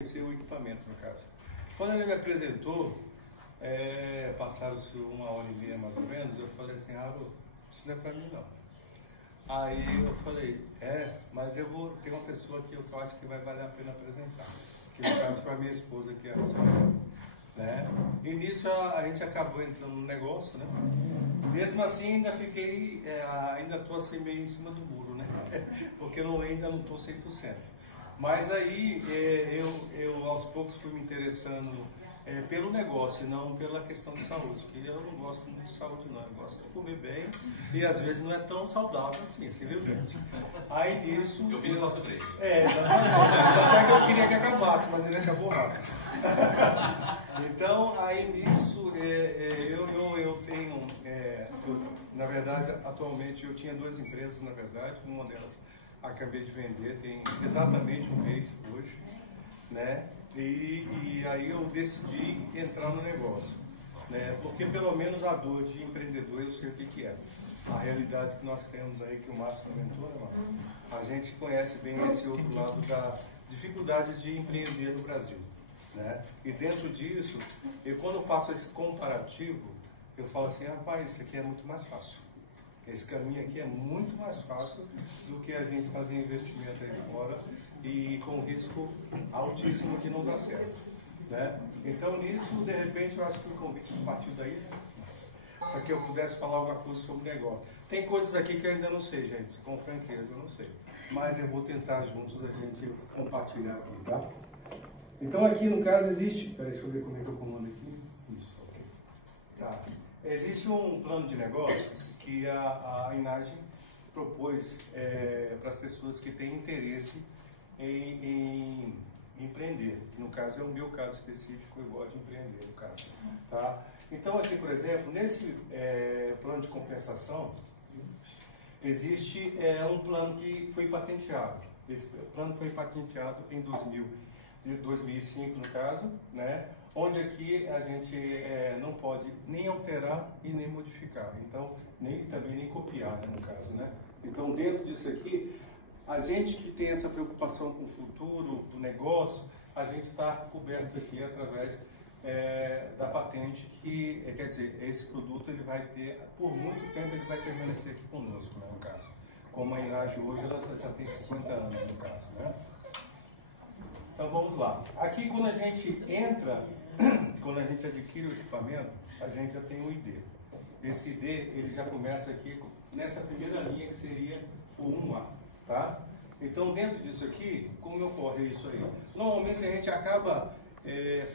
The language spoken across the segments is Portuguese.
O equipamento, no caso. Quando ele me apresentou, passaram-se 1h30 mais ou menos, eu falei assim, isso não é pra mim não. Aí eu falei, mas tem uma pessoa que eu acho que vai valer a pena apresentar, que no caso foi a minha esposa, que é a Rosana, né? E nisso a gente acabou entrando no negócio, né? Mesmo assim ainda estou assim meio em cima do muro, né? Porque ainda não estou 100%. Mas aí eu aos poucos fui me interessando pelo negócio e não pela questão de saúde, porque eu não gosto muito de saúde não, eu gosto de comer bem e às vezes não é tão saudável assim, você viu, gente? Aí nisso... Eu vi no Costa Break. Até que eu queria que acabasse, mas ele acabou rápido. Então, aí nisso, eu tenho, na verdade, atualmente eu tinha 2 empresas, na verdade, uma delas acabei de vender, tem exatamente 1 mês hoje, né? E aí eu decidi entrar no negócio, né? Porque pelo menos a dor de empreendedor eu sei o que é. A realidade que nós temos aí, que o Márcio comentou, né, Márcio? A gente conhece bem esse outro lado da dificuldade de empreender no Brasil, né? E dentro disso, quando eu faço esse comparativo, eu falo assim, rapaz, isso aqui é muito mais fácil. Esse caminho aqui é muito mais fácil do que a gente fazer investimento aí fora e com risco altíssimo de não dar certo, né? Então nisso, de repente, eu acho que o convite partiu daí, para que eu pudesse falar alguma coisa sobre o negócio. Tem coisas aqui que eu ainda não sei, gente, com franqueza eu não sei. Mas eu vou tentar juntos a gente compartilhar aqui, tá? Então aqui no caso existe, peraí, deixa eu ver como é que eu comando aqui. Isso, ok. Tá. Existe um plano de negócio que a Inage propôs para as pessoas que têm interesse em empreender, que no caso é o meu caso específico, eu gosto de empreender no caso, tá? Então aqui, por exemplo, nesse plano de compensação, existe um plano que foi patenteado. Esse plano foi patenteado em 2005 no caso, né? Onde aqui a gente não pode nem alterar e nem modificar, então também nem copiar, né, no caso, né? Então dentro disso aqui, a gente que tem essa preocupação com o futuro do negócio, a gente está coberto aqui através da patente que, quer dizer, esse produto ele vai ter, por muito tempo ele vai permanecer aqui conosco, né, no caso. Como a Inage hoje, ela já tem 50 anos no caso, né? Então vamos lá. Aqui quando a gente entra, quando a gente adquire o equipamento, a gente já tem um ID. Esse ID, ele já começa aqui nessa primeira linha que seria o 1A, tá? Então dentro disso aqui, como ocorre isso aí? Normalmente a gente acaba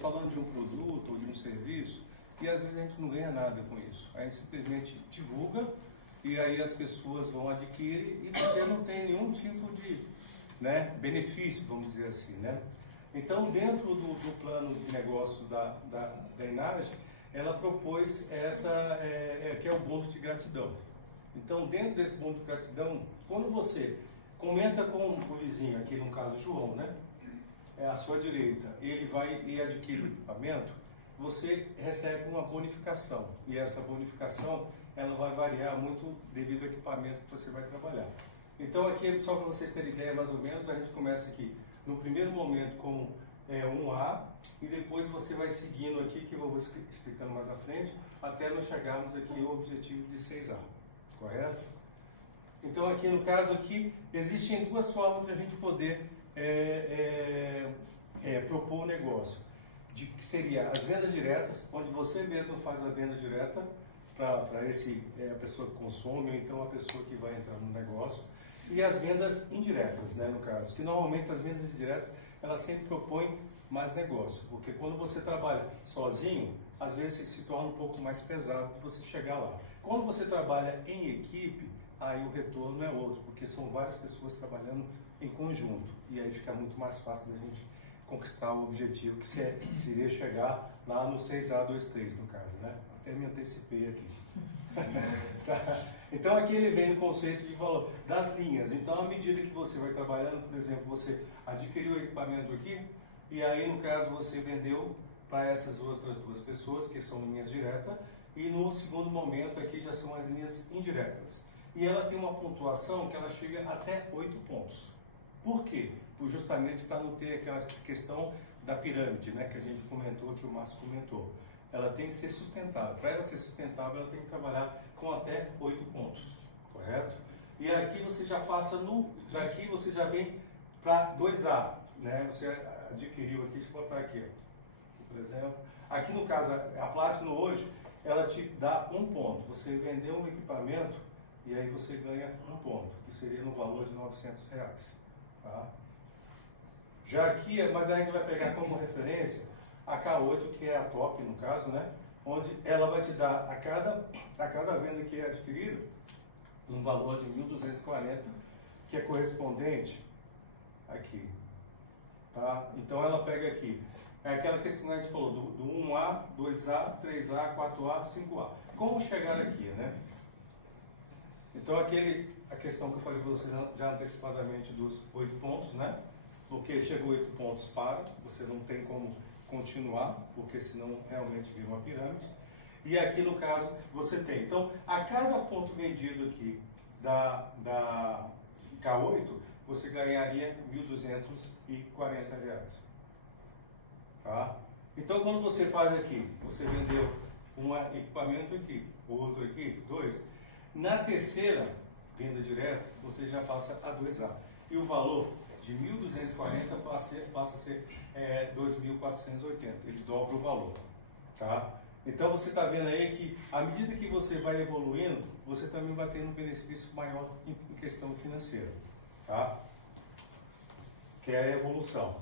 falando de um produto ou de um serviço e às vezes a gente não ganha nada com isso. A gente simplesmente divulga e aí as pessoas vão adquirir e você não tem nenhum tipo de benefício, vamos dizer assim, né? Então, dentro do plano de negócio da Inage, ela propôs que é o bônus de gratidão. Então, dentro desse bônus de gratidão, quando você comenta com o vizinho, aqui no caso o João, né? À sua direita, ele vai e adquire o equipamento, você recebe uma bonificação. E essa bonificação, ela vai variar muito devido ao equipamento que você vai trabalhar. Então aqui, só para vocês terem ideia mais ou menos, a gente começa aqui no primeiro momento com 1A e depois você vai seguindo aqui, que eu vou explicando mais à frente, até nós chegarmos aqui ao objetivo de 6A, correto? Então aqui no caso aqui, existem 2 formas de a gente poder propor o negócio, que seria as vendas diretas, onde você mesmo faz a venda direta para a pessoa que consome, ou então a pessoa que vai entrar no negócio. E as vendas indiretas, né, no caso, que normalmente as vendas indiretas, elas sempre propõem mais negócio, porque quando você trabalha sozinho, às vezes se torna um pouco mais pesado para você chegar lá. Quando você trabalha em equipe, aí o retorno é outro, porque são várias pessoas trabalhando em conjunto, e aí fica muito mais fácil da gente conquistar o objetivo, que seria chegar lá no 6A23, no caso, né? Até me antecipei aqui. Então aqui ele vem no conceito de valor das linhas. Então à medida que você vai trabalhando, por exemplo, você adquiriu o equipamento aqui e aí no caso você vendeu para essas outras 2 pessoas que são linhas diretas e no segundo momento aqui já são as linhas indiretas. E ela tem uma pontuação que ela chega até 8 pontos. Por quê? Justamente para não ter aquela questão da pirâmide, né, que a gente comentou, que o Márcio comentou. Ela tem que ser sustentável. Para ela ser sustentável, ela tem que trabalhar com até 8 pontos, correto? E aqui você já passa daqui você já vem para 2A, né? Você adquiriu aqui, deixa eu botar aqui, por exemplo. Aqui no caso, a Platinum hoje, ela te dá 1 ponto. Você vendeu um equipamento e aí você ganha 1 ponto, que seria no valor de R$900, tá? Já aqui, mas a gente vai pegar como referência a K8, que é a top no caso, né? Onde ela vai te dar a cada venda que é adquirida um valor de 1.240, que é correspondente aqui, tá? Então ela pega aqui, é aquela questão que a gente falou, do 1A, 2A, 3A, 4A, 5A. Como chegar aqui, né? Então a questão que eu falei para vocês já antecipadamente dos 8 pontos, né? Porque chegou 8 pontos para, você não tem como continuar, porque senão realmente vira uma pirâmide. E aqui no caso você tem. Então, a cada ponto vendido aqui da K8, você ganharia R$1.240. Tá? Então, quando você faz aqui, você vendeu um equipamento aqui, outro aqui, 2. Na terceira venda direta, você já passa a 2A. E o valor de 1.240 passa a ser 2.480. Ele dobra o valor. Tá? Então você está vendo aí que, à medida que você vai evoluindo, você também vai tendo um benefício maior em questão financeira. Tá? Que é a evolução.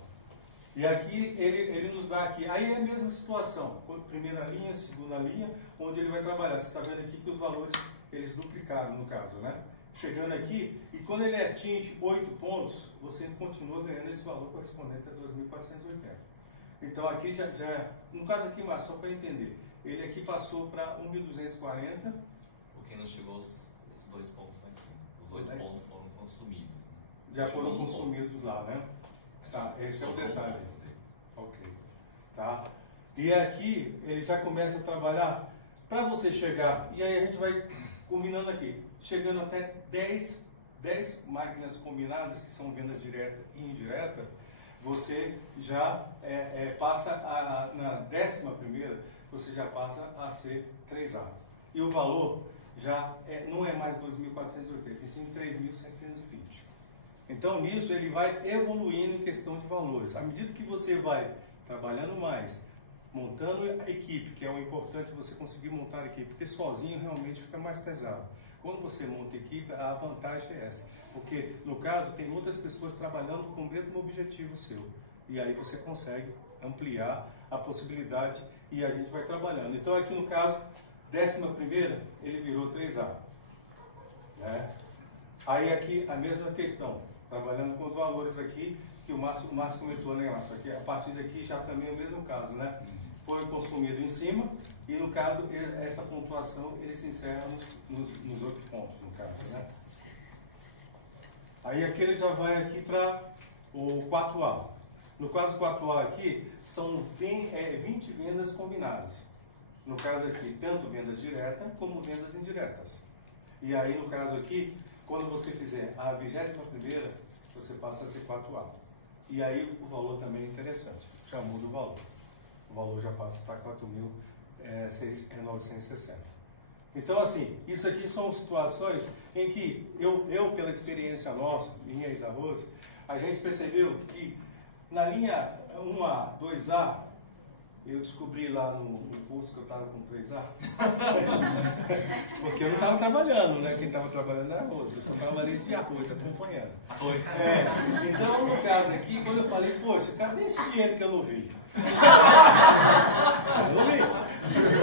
E aqui ele nos dá aqui, aí é a mesma situação, primeira linha, segunda linha, onde ele vai trabalhar. Você está vendo aqui que os valores, eles duplicaram no caso, né? Chegando aqui, e quando ele atinge 8 pontos, você continua ganhando esse valor correspondente a 2.480. Então aqui já no caso aqui, mas só para entender, ele aqui passou para 1.240. Porque não chegou os 2 pontos lá em cima. Os 8 pontos foram consumidos. Né? Já foram consumidos lá, né? Tá, esse é o detalhe. Ok. Tá? E aqui ele já começa a trabalhar para você chegar, e aí a gente vai combinando aqui, chegando até 10 máquinas combinadas, que são vendas direta e indireta, você já passa na 11ª, você já passa a ser 3A. E o valor já não é mais 2.480, e sim 3.720. Então, nisso, ele vai evoluindo em questão de valores. À medida que você vai trabalhando mais, montando a equipe, que é o importante você conseguir montar a equipe, porque sozinho realmente fica mais pesado. Quando você monta a equipe, a vantagem é essa. Porque, no caso, tem outras pessoas trabalhando com o mesmo objetivo seu. E aí você consegue ampliar a possibilidade e a gente vai trabalhando. Então, aqui no caso, 11ª, ele virou 3A. Né? Aí aqui, a mesma questão. Trabalhando com os valores aqui, que o Márcio comentou, né, Márcio? Aqui, a partir daqui já também é o mesmo caso, né? Foi consumido em cima e, no caso, essa pontuação ele se encerra nos outros pontos, no caso, né? Aí aqui ele já vai aqui para o 4A. No caso 4A aqui, são 20 vendas combinadas. No caso aqui, tanto vendas diretas como vendas indiretas. E aí, no caso aqui, quando você fizer a 21ª, você passa a ser 4A. E aí o valor também é interessante, já muda o valor. O valor já passa para 4.960. Então, assim, isso aqui são situações em que eu pela experiência nossa, minha e da Rose, a gente percebeu que na linha 1A, 2A, eu descobri lá no curso que eu estava com 3A, porque eu não estava trabalhando, né? Quem estava trabalhando era a Rose, eu só trabalhei de arroz, acompanhando. Então, no caso aqui, quando eu falei, poxa, cadê esse dinheiro que eu não vi? Eu não vi.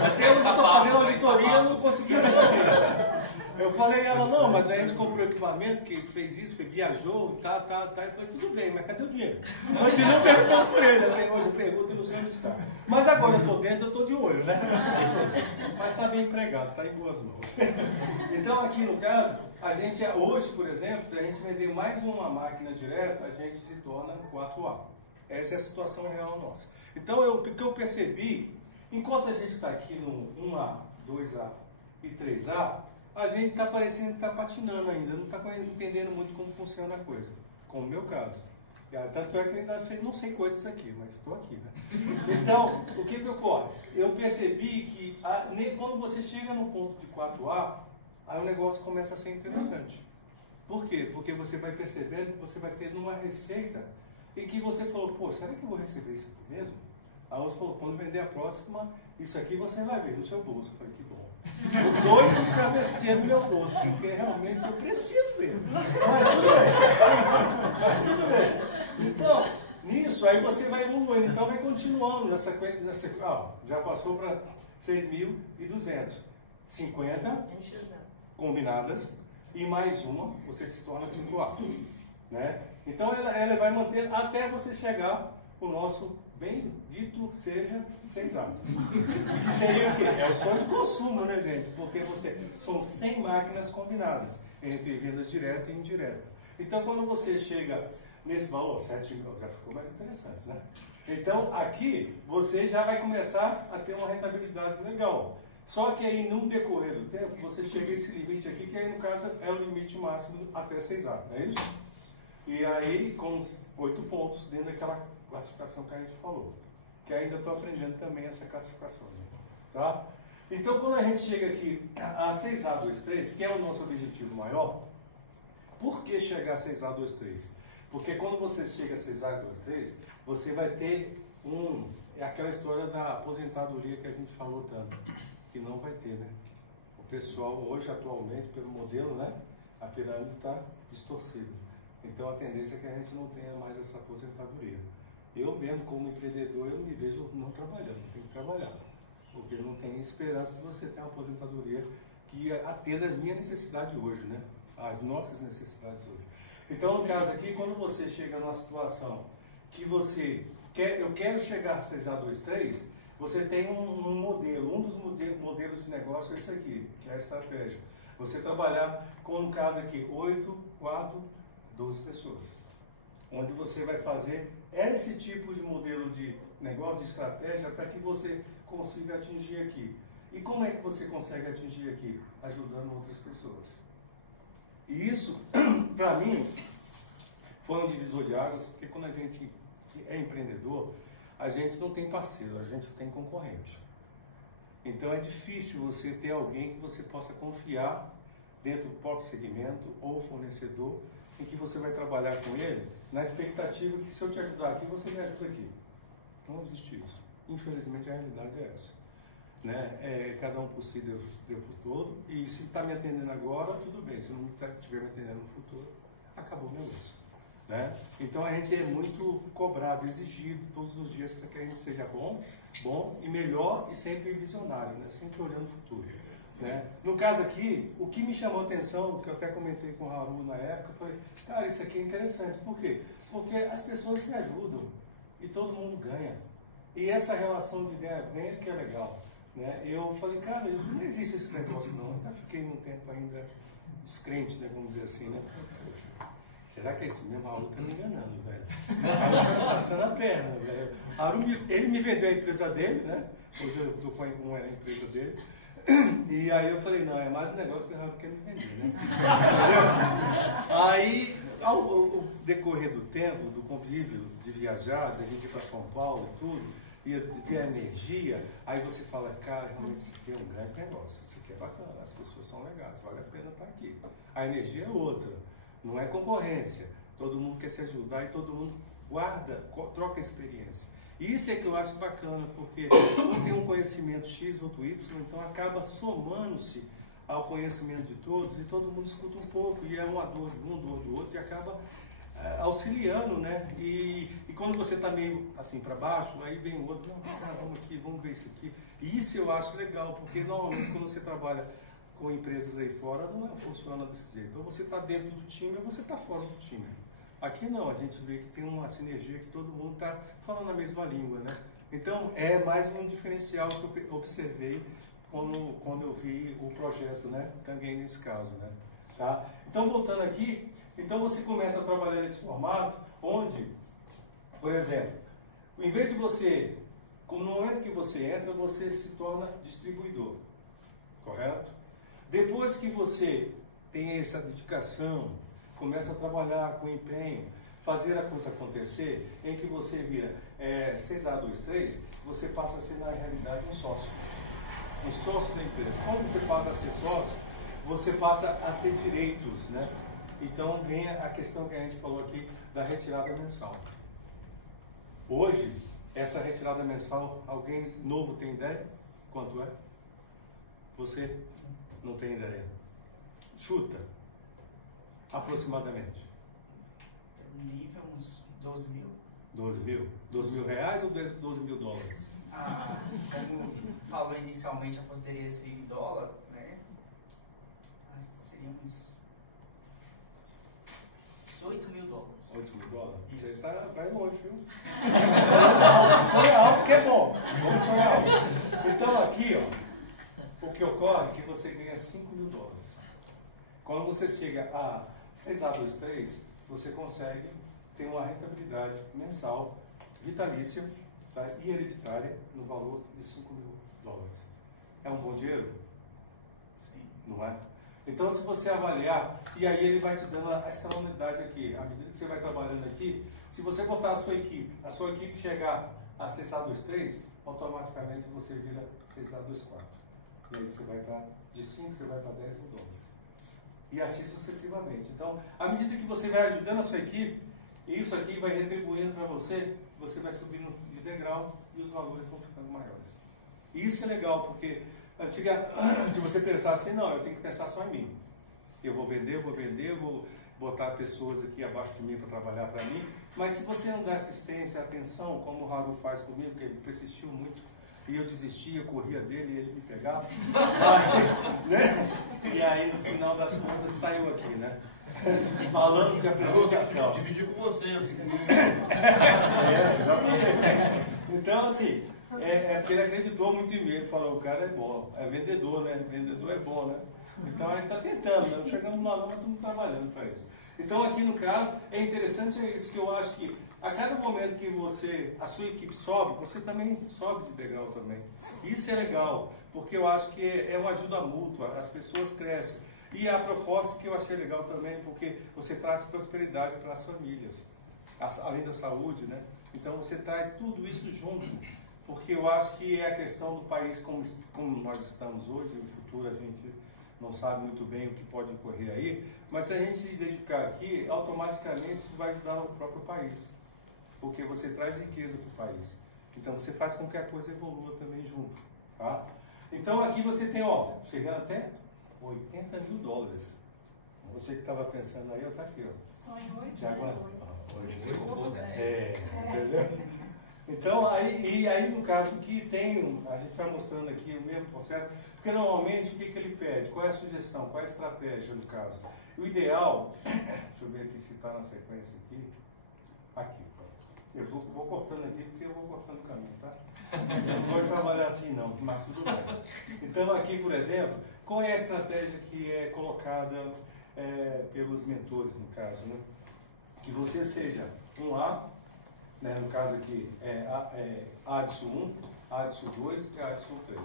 Até eu estou fazendo auditoria, eu não consegui perceber. Eu falei a ela, não, mas a gente comprou equipamento, que fez isso, viajou, tá. Eu falei, tudo bem, mas cadê o dinheiro? Antes não perguntou por ele, até hoje eu pergunto e não sei onde está. Mas agora eu estou dentro, eu estou de olho, né? Mas está bem empregado, está em boas mãos. Então aqui no caso, a gente hoje, por exemplo, se a gente vender mais uma máquina direta, a gente se torna 4A. Essa é a situação real nossa. Então o que eu percebi, enquanto a gente está aqui no 1A, 2A e 3A, a gente está parecendo que está patinando ainda, não está entendendo muito como funciona a coisa, como o meu caso. Tanto é que eu ainda não sei coisas aqui, mas estou aqui, né? Então, o que ocorre? Eu percebi que quando você chega no ponto de 4A, aí o negócio começa a ser interessante. Por quê? Porque você vai percebendo que você vai ter uma receita e que você falou, pô, será que eu vou receber isso aqui mesmo? Aí você falou, quando vender a próxima, isso aqui você vai ver no seu bolso. Eu falei, que bom. O doido cabeceia no meu bolso, porque realmente eu preciso ver. Mas tudo bem. Então, nisso, aí você vai evoluindo. Então, vai continuando nessa já passou para 6.200. 50 combinadas e mais uma, você se torna 5A. Né? Então, ela vai manter até você chegar o nosso bendito seja 6A. Que seria o quê? É o sonho de consumo, né, gente? Porque são 100 máquinas combinadas entre vendas direta e indireta. Então, quando você chega nesse valor, 7 mil, já ficou mais interessante, né? Então, aqui, você já vai começar a ter uma rentabilidade legal. Só que aí, no decorrer do tempo, você chega a esse limite aqui, que aí, no caso, é o limite máximo até 6A, não é isso? E aí, com 8 pontos dentro daquela classificação que a gente falou. Que ainda estou aprendendo também essa classificação. Tá? Então, quando a gente chega aqui a 6A23, que é o nosso objetivo maior, por que chegar a 6A23? Porque quando você chega a 6A23, você vai ter é aquela história da aposentadoria que a gente falou tanto, que não vai ter, né? O pessoal hoje, atualmente, pelo modelo, né? A pirâmide está distorcida. Então, a tendência é que a gente não tenha mais essa aposentadoria. Eu mesmo, como empreendedor, eu me vejo não trabalhando, tenho que trabalhar. Porque não tem esperança de você ter uma aposentadoria que atenda a minha necessidade hoje, né? As nossas necessidades hoje. Então, no caso aqui, quando você chega numa situação que eu quero chegar a 6A23, você tem um modelo, um dos modelos de negócio é esse aqui, que é a estratégia. Você trabalhar com, no caso aqui, 8, 4, 12 pessoas. Onde você vai fazer esse tipo de modelo de negócio, de estratégia, para que você consiga atingir aqui. E como é que você consegue atingir aqui? Ajudando outras pessoas. E isso, para mim, foi um divisor de águas, porque quando a gente é empreendedor, a gente não tem parceiro, a gente tem concorrente. Então é difícil você ter alguém que você possa confiar dentro do próprio segmento ou fornecedor, em que você vai trabalhar com ele na expectativa que se eu te ajudar aqui, você me ajuda aqui. Não existe isso. Infelizmente a realidade é essa. Né? Cada um por si, Deus por todo. E se está me atendendo agora, tudo bem. Se não estiver me atendendo no futuro, acabou o negócio. Né? Então a gente é muito cobrado, exigido todos os dias para que a gente seja bom e melhor e sempre visionário, né? Sempre olhando o futuro. Né? No caso aqui, o que me chamou a atenção, que eu até comentei com o Raul na época, foi, cara, isso aqui é interessante. Por quê? Porque as pessoas se ajudam e todo mundo ganha. E essa relação de ganha-ganha que é legal. Né? Eu falei, cara, não existe esse negócio não. Eu ainda fiquei num tempo ainda descrente, né? Vamos dizer assim, né? Será que é esse mesmo Raul tá me enganando, velho? Raul tá me passando a perna, velho. Raul, ele me vendeu a empresa dele, né? Hoje eu estou com a empresa dele. E aí eu falei, não, é mais um negócio que o Raul quer me vender, né? Aí, ao decorrer do tempo, do convívio, de viajar, de gente ir para São Paulo e tudo, e ver a energia, aí você fala, cara, realmente isso aqui é um grande negócio, isso aqui é bacana, as pessoas são legais, vale a pena estar aqui. A energia é outra, não é concorrência, todo mundo quer se ajudar e todo mundo troca experiência. E isso é que eu acho bacana, porque um tem um conhecimento X, outro Y, então acaba somando-se ao conhecimento de todos e todo mundo escuta um pouco, e é uma dor de um, dor do outro, e acaba auxiliando, né? E quando você está meio assim para baixo, aí vem o outro, não, caramba, aqui, vamos ver isso aqui. E isso eu acho legal, porque normalmente quando você trabalha com empresas aí fora, não funciona desse jeito. Então você está dentro do time ou você está fora do time. Aqui não, a gente vê que tem uma sinergia, que todo mundo está falando a mesma língua, né? Então é mais um diferencial que eu observei quando eu vi o projeto, né? Também nesse caso, né? Tá? Então voltando aqui, então você começa a trabalhar nesse formato, onde, por exemplo, em vez de você, no momento que você entra, você se torna distribuidor, correto? Depois que você tem essa dedicação, começa a trabalhar com empenho, fazer a coisa acontecer, em que você vira 6A23, você passa a ser, na realidade, um sócio da empresa. Quando você passa a ser sócio, você passa a ter direitos, né? Então vem a questão que a gente falou aqui da retirada mensal. Hoje, essa retirada mensal, alguém novo tem ideia? Quanto é? Você não tem ideia? Chuta. Aproximadamente. Nível uns 12 mil. 12 mil? 12 mil reais ou 12 mil dólares? Como falou inicialmente, eu poderia ser em dólar, né? Seria uns 8 mil dólares. 8 mil dólares? Isso. Você vai longe, viu? Sonhar alto que é bom. Vamos sonhar alto. Então aqui, ó, o que ocorre é que você ganha 5 mil dólares. Quando você chega a 6A23, você consegue ter uma rentabilidade mensal, vitalícia, tá, e hereditária no valor de 5 mil dólares. É um bom dinheiro? Sim. Não é? Então, se você avaliar, e aí ele vai te dando a escalonidade aqui, à medida que você vai trabalhando aqui, se você botar a sua equipe chegar a 6A23, automaticamente você vira 6A24. E aí você vai para, de 5 você vai para 10 mil dólares. E assim sucessivamente. Então, à medida que você vai ajudando a sua equipe, isso aqui vai retribuindo para você, você vai subindo de degrau e os valores vão ficando maiores. E isso é legal, porque se você pensar assim, não, eu tenho que pensar só em mim. Eu vou vender, vou botar pessoas aqui abaixo de mim para trabalhar para mim, mas se você não der assistência, atenção, como o Haru faz comigo, que ele persistiu muito, e eu desistia, corria dele e ele me pegava, aí, né? E aí no final das contas está eu aqui, né? Falando de apresentação. Dividir com você, assim, comigo. Exatamente. Então, assim, porque ele acreditou muito em mim. Ele falou, o cara é bom, é vendedor, né? Vendedor é bom, né? Então, ele está tentando, né? Chegamos lá, nós estamos trabalhando para isso. Então, aqui no caso, é interessante isso, que eu acho que a cada momento que a sua equipe sobe, você também sobe de degrau também. Isso é legal, porque eu acho que é uma ajuda mútua, as pessoas crescem. E a proposta que eu achei legal também, porque você traz prosperidade para as famílias, além da saúde, né? Então você traz tudo isso junto, porque eu acho que é a questão do país como nós estamos hoje, no futuro a gente não sabe muito bem o que pode ocorrer aí, mas se a gente se dedicar aqui, automaticamente isso vai ajudar o próprio país, porque você traz riqueza para o país. Então você faz com que a coisa evolua também junto, tá? Então aqui você tem, ó, chegando até 80 mil dólares. Você que estava pensando aí, está aqui, ó. Só em 8 entendeu? Então, aí no caso que tem, a gente vai mostrando aqui o mesmo processo, porque normalmente o que ele pede? Qual é a sugestão? Qual é a estratégia no caso? O ideal, deixa eu ver aqui se está na sequência aqui. Aqui, eu vou cortando aqui porque eu vou cortando o caminho, tá? Não vou trabalhar assim não, mas tudo bem. Então aqui, por exemplo, qual é a estratégia que é colocada pelos mentores, no caso, né? Que você seja um A, né? No caso aqui ADSO 1, ADSO 2 e ADSO 3.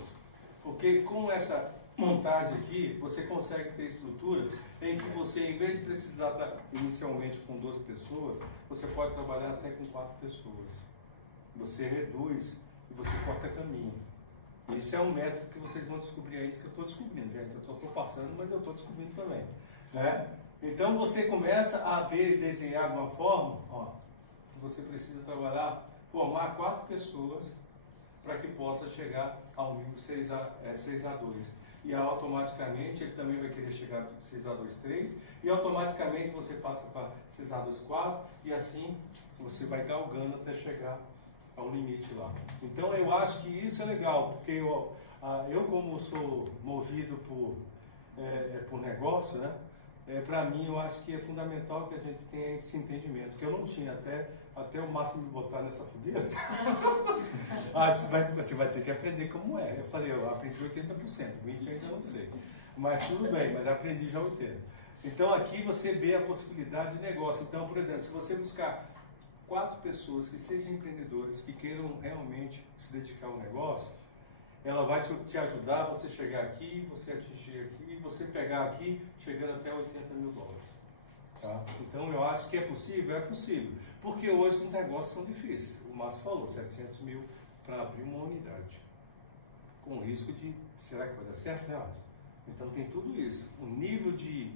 Porque com essa montagem aqui, você consegue ter estrutura em que você, em vez de precisar estar inicialmente com 12 pessoas, você pode trabalhar até com 4 pessoas. Você reduz e você corta caminho. Esse é um método que vocês vão descobrir aí, que eu estou descobrindo, gente. Eu estou passando, mas eu estou descobrindo também, né? Então você começa a ver e desenhar de uma forma, ó, que você precisa trabalhar, formar 4 pessoas para que possa chegar ao nível 6A2. E automaticamente ele também vai querer chegar a 6A23 e automaticamente você passa para 6A24 e assim você vai galgando até chegar ao limite lá. Então eu acho que isso é legal, porque eu como sou movido por negócio, né? Para mim eu acho que é fundamental que a gente tenha esse entendimento, que eu não tinha até o máximo me botar nessa fogueira. Você vai ter que aprender como é. Eu falei, eu aprendi 80%, 20% ainda não sei. Mas tudo bem, mas aprendi já 80%. Então aqui você vê a possibilidade de negócio. Então, por exemplo, se você buscar 4 pessoas que sejam empreendedoras, que queiram realmente se dedicar ao negócio, ela vai te ajudar a você chegar aqui, você atingir aqui, e você pegar aqui, chegando até 80 mil dólares. Tá? Então eu acho que é possível, porque hoje os negócios são difíceis. O Márcio falou, 700 mil para abrir uma unidade, com risco de, será que vai dar certo, né, Márcio? Então tem tudo isso. O nível de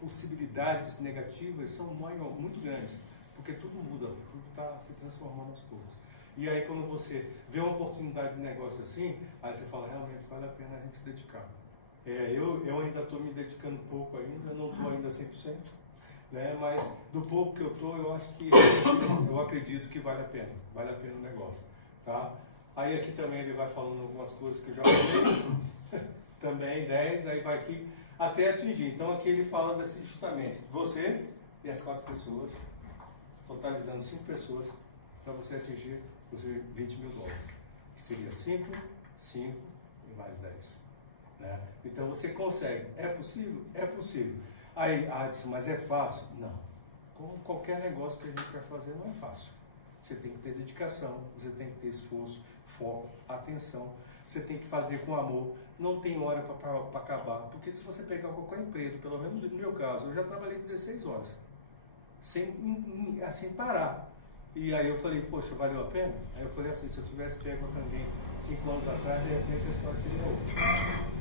possibilidades negativas são muito grandes, porque tudo muda, tudo está se transformando aos poucos. E aí quando você vê uma oportunidade de negócio assim, aí você fala, realmente vale a pena a gente se dedicar. Eu ainda estou me dedicando um pouco ainda, não estou ainda 100%, né? Mas do pouco que eu estou, eu acho que eu acredito que vale a pena o negócio, tá? Aí aqui também ele vai falando algumas coisas que eu já falei, também 10, aí vai aqui até atingir. Então aqui ele fala desse justamente, você e as 4 pessoas, totalizando 5 pessoas, para você atingir os 20 mil dólares, que seria 5 e mais 10. Né? Então você consegue. É possível? É possível. Aí, mas é fácil? Não. Como qualquer negócio que a gente quer fazer, não é fácil. Você tem que ter dedicação, você tem que ter esforço, foco, atenção. Você tem que fazer com amor. Não tem hora para acabar. Porque se você pegar qualquer empresa, pelo menos no meu caso, eu já trabalhei 16 horas, sem parar. E aí eu falei, poxa, valeu a pena? Aí eu falei assim, se eu tivesse pego também 5 anos atrás, de repente a história seria outra.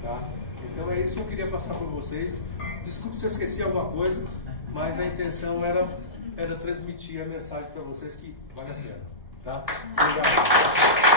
Tá? Então é isso que eu queria passar para vocês. Desculpe se eu esqueci alguma coisa, mas a intenção era transmitir a mensagem para vocês que vale a pena. Tá? Obrigado.